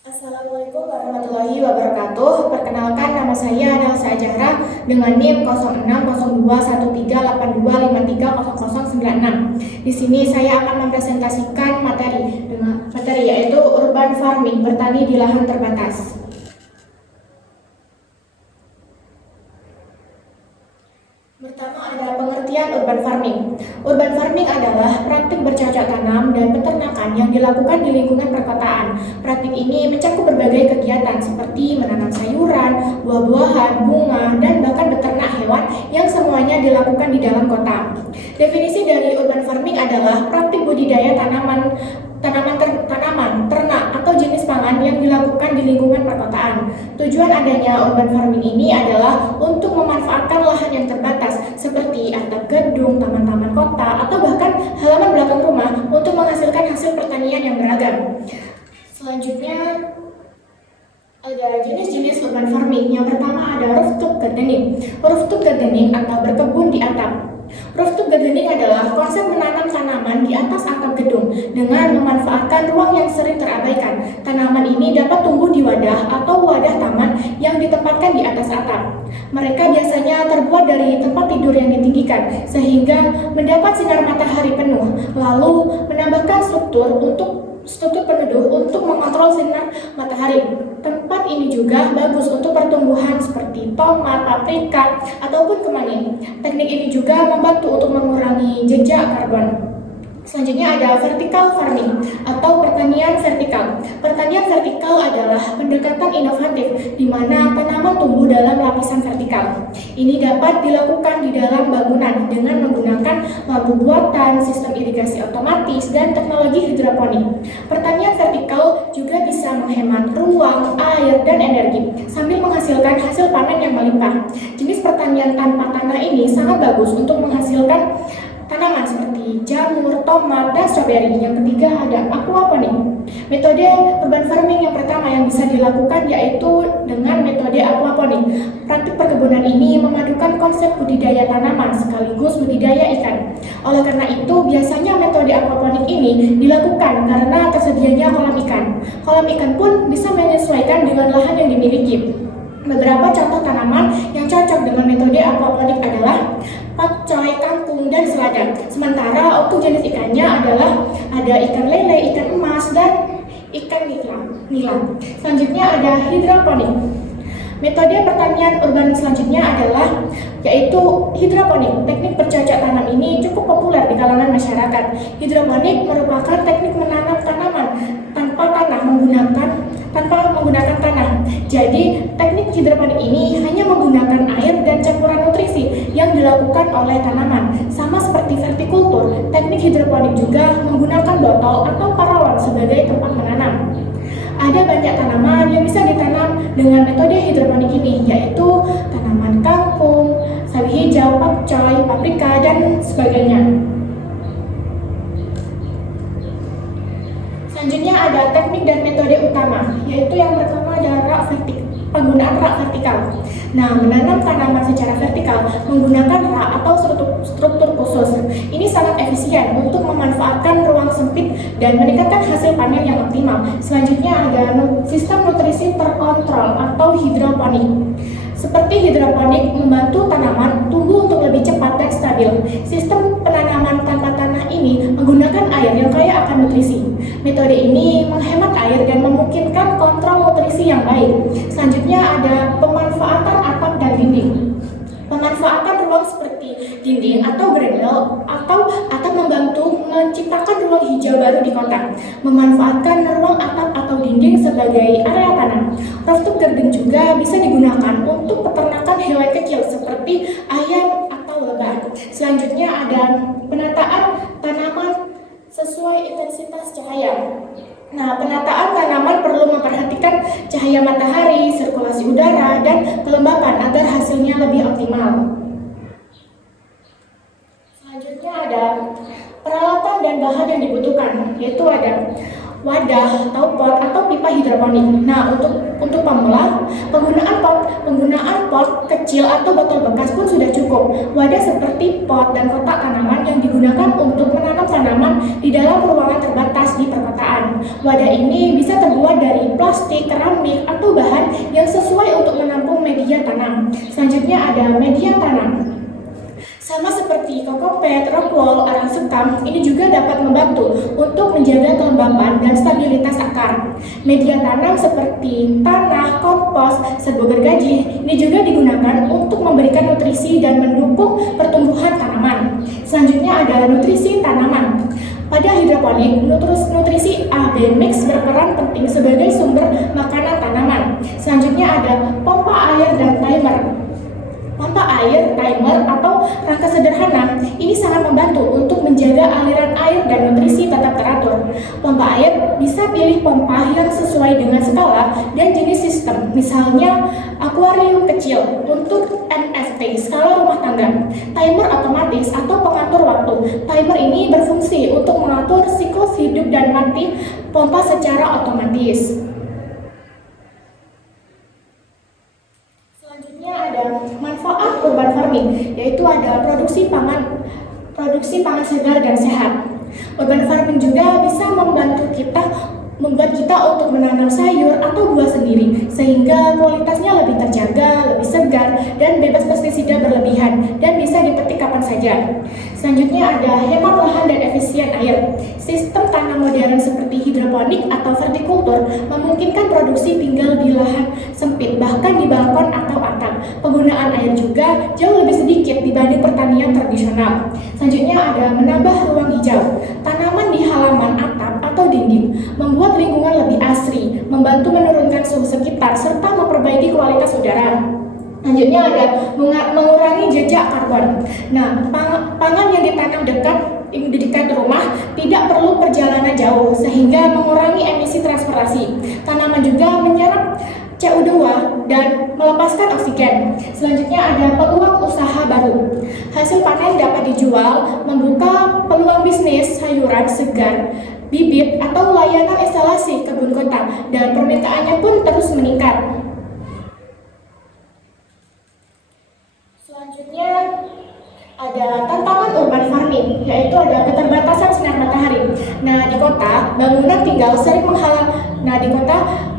Assalamualaikum warahmatullahi wabarakatuh. Perkenalkan, nama saya Nelsa Jahra dengan NIM 06021382530096. Di sini saya akan mempresentasikan materi yaitu urban farming, bertani di lahan terbatas. Pertama adalah pengertian urban farming. Urban farming adalah praktik bercocok tanam dan peternakan yang dilakukan di lingkungan perkotaan. Praktik ini mencakup berbagai kegiatan seperti menanam sayuran, buah-buahan, bunga, dan bahkan beternak hewan yang semuanya dilakukan di dalam kota. Definisi dari urban farming adalah praktik budidaya tanaman, ternak, atau jenis pangan yang dilakukan di lingkungan perkotaan. Tujuan adanya urban farming ini adalah untuk memanfaatkan lahan yang terbatas seperti atap gedung, taman-taman kota, atau bahkan halaman belakang rumah untuk menghasilkan hasil pertanian yang beragam. Selanjutnya ada jenis-jenis urban farming. Yang pertama ada rooftop gardening. Rooftop gardening atau berkebun di atap. Rooftop gardening adalah konsep menanam tanaman di atas atap gedung dengan memanfaatkan ruang yang sering terabaikan. Tanaman ini dapat tumbuh di wadah atau wadah taman yang ditempatkan di atas atap. Mereka biasanya terbuat dari tempat tidur yang ditinggikan sehingga mendapat sinar matahari penuh, lalu menambahkan struktur peneduh untuk mengontrol sinar matahari. Tempat ini juga bagus untuk pertumbuhan seperti tomat, paprika, ataupun kemangi. Teknik ini juga membantu untuk mengurangi jejak karbon. Selanjutnya ada vertical farming atau pertanian vertikal. Pertanian vertikal adalah pendekatan inovatif di mana tanaman tumbuh dalam lapisan vertikal. Ini dapat dilakukan di dalam bangunan dengan menggunakan lampu buatan, sistem irigasi otomatis, dan teknologi hidroponik. Pertanian vertikal juga bisa menghemat ruang, air, dan energi sambil menghasilkan hasil panen yang melimpah. Jenis pertanian tanpa tanah ini sangat bagus untuk menghasilkan tanaman seperti jamur, tomat, dan stroberi. Yang ketiga ada aquaponik. Metode urban farming yang pertama yang bisa dilakukan yaitu dengan metode aquaponik. Praktik perkebunan ini memadukan konsep budidaya tanaman sekaligus budidaya ikan. Oleh karena itu, biasanya metode aquaponik ini dilakukan karena tersedianya kolam ikan. Kolam ikan pun bisa menyesuaikan dengan lahan yang dimiliki. Beberapa contoh tanaman yang cocok dengan metode aquaponik adalah pakcoy, kangkung, dan selada. Sementara untuk jenis ikannya adalah ada ikan lele, ikan emas, dan ikan nilam. Selanjutnya ada hidroponik. Metode pertanian urban selanjutnya adalah yaitu hidroponik. Teknik bercocok tanam ini cukup populer di kalangan masyarakat. Hidroponik merupakan teknik menanam tanaman tanpa menggunakan tanah. Jadi, teknik hidroponik ini hanya menggunakan air dan campuran nutrisi yang dilakukan oleh tanaman. Sama seperti vertikultur, teknik hidroponik juga menggunakan botol atau paralon sebagai tempat menanam. Ada banyak tanaman yang bisa ditanam dengan metode hidroponik ini, yaitu tanaman kangkung, sawi hijau, pakcoy, paprika, dan sebagainya. Selanjutnya ada teknik dan metode utama, yaitu yang pertama adalah penggunaan rak vertikal. Nah, menanam tanaman secara vertikal menggunakan rak atau struktur khusus. Ini sangat efisien untuk memanfaatkan ruang sempit dan meningkatkan hasil panen yang optimal. Selanjutnya ada sistem nutrisi terkontrol atau hidroponik. Seperti hidroponik membantu tanaman tumbuh untuk lebih cepat dan stabil. Sistem penanaman tanpa tanah ini menggunakan air yang kaya akan nutrisi. Metode ini menghemat air dan memungkinkan kontrol nutrisi yang baik. Selanjutnya ada pemanfaatan atap dan dinding. Pemanfaatan ruang seperti dinding atau grenel atau atap membantu menciptakan ruang hijau baru di kota. Memanfaatkan ruang atap atau dinding sebagai area tanam. Rooftop garden juga bisa digunakan untuk peternakan hewan kecil seperti ayam atau lebah. Selanjutnya ada penataan tanaman sesuai intensitas cahaya. Nah, penataan tanaman perlu memperhatikan cahaya matahari, sirkulasi udara, dan kelembapan agar hasilnya lebih optimal. Selanjutnya ada peralatan dan bahan yang dibutuhkan, yaitu ada wadah atau pot atau pipa hidroponik. Nah, untuk pemula, penggunaan pot kecil atau botol bekas pun sudah cukup. Wadah seperti pot dan kotak tanaman yang digunakan untuk menanam tanaman di dalam ruangan terbatas di perkotaan. Wadah ini bisa terbuat dari plastik plastik, keramik, atau bahan yang sesuai untuk menampung media tanam. Selanjutnya ada media tanam. Sama seperti kokopet, rockwool, arang sekam, ini juga dapat membantu untuk menjaga kelembapan dan stabilitas akar. Media tanam seperti tanah, kompos, serbuk gergaji, ini juga digunakan untuk memberikan nutrisi dan mendukung pertumbuhan tanaman. Selanjutnya adalah nutrisi tanaman. Pada hidroponik, nutrisi AB mix berperan penting sebagai sumber makanan tanaman. Selanjutnya ada pompa air dan timer. Pompa air, timer, atau rangka sederhana ini sangat membantu untuk menjaga aliran air dan nutrisi tetap teratur. Pompa air bisa pilih pompa yang sesuai dengan skala dan jenis sistem, misalnya akuarium kecil untuk NFT, skala rumah tangga. Timer otomatis atau pengatur waktu. Timer ini berfungsi untuk mengatur siklus hidup dan mati pompa secara otomatis. Selanjutnya ada manfaat urban farming, yaitu ada produksi pangan segar dan sehat. Urban farming juga bisa membuat kita untuk menanam sayur atau buah sendiri, sehingga kualitasnya lebih terjaga, lebih segar, dan bebas pestisida berlebihan, dan bisa dipetik kapan saja. Selanjutnya ada hemat lahan dan efisien air. Sistem tanam modern seperti hidroponik atau vertikultur memungkinkan produksi tinggal di lahan sempit, bahkan di balkon atau atap. Penggunaan air juga jauh lebih sedikit dibanding pertanian tradisional. Selanjutnya ada menambah ruang hijau. Tanaman di halaman atap atau dinding membuat lingkungan lebih asri, membantu menurunkan suhu sekitar, serta memperbaiki kualitas udara. Selanjutnya ada mengurangi jejak karbon. Nah, pangan yang ditanam dekat rumah tidak perlu perjalanan jauh, sehingga mengurangi emisi transportasi. Tanaman juga menyerap CO2 dan melepaskan oksigen. Selanjutnya ada peluang usaha baru. Hasil panen dapat dijual, membuka peluang bisnis sayuran segar, bibit, atau layanan instalasi kebun kota, dan permintaannya pun terus meningkat. Selanjutnya ada tantangan urban farming, yaitu ada keterbatasan sinar matahari. Di kota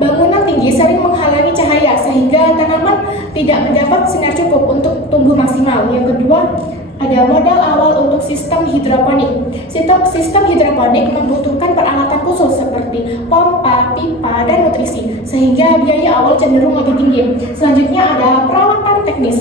bangunan tinggi sering menghalangi cahaya, sehingga tanaman tidak mendapat sinar cukup untuk tumbuh maksimal. Yang kedua, ada modal awal untuk sistem hidroponik. Sistem hidroponik membutuhkan peralatan khusus seperti pompa, pipa, dan nutrisi, sehingga biaya awal cenderung lebih tinggi. Selanjutnya ada perawatan teknis.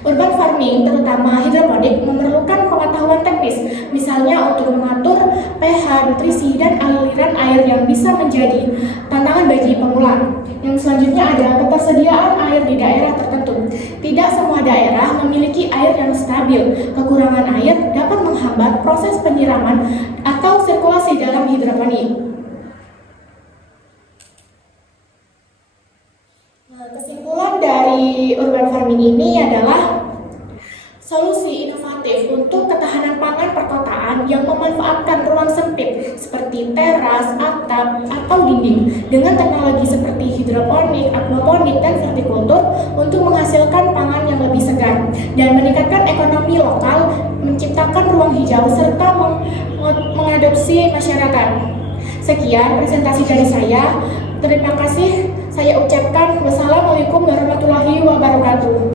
Urban farming, terutama hidroponik, memerlukan pengetahuan teknis, misalnya untuk mengatur pH, nutrisi, dan aliran air yang bisa menjadi tantangan bagi pemula. Yang selanjutnya ada ketersediaan air di daerah tertentu. Tidak semua daerah memiliki air yang stabil. Kekurangan air dapat menghambat proses penyiraman atau sirkulasi dalam hidroponik. Kesimpulan dari urban farming ini adalah solusi inovatif untuk ketahanan pangan perkotaan yang memanfaatkan ruang sempit seperti teras, atap, atau dinding dengan teknologi seperti hidroponik, aquaponik, dan vertikultur untuk menghasilkan pangan yang lebih segar dan meningkatkan ekonomi lokal, menciptakan ruang hijau, serta mengadopsi masyarakat. Sekian presentasi dari saya. Terima kasih saya ucapkan. Wassalamualaikum warahmatullahi wabarakatuh.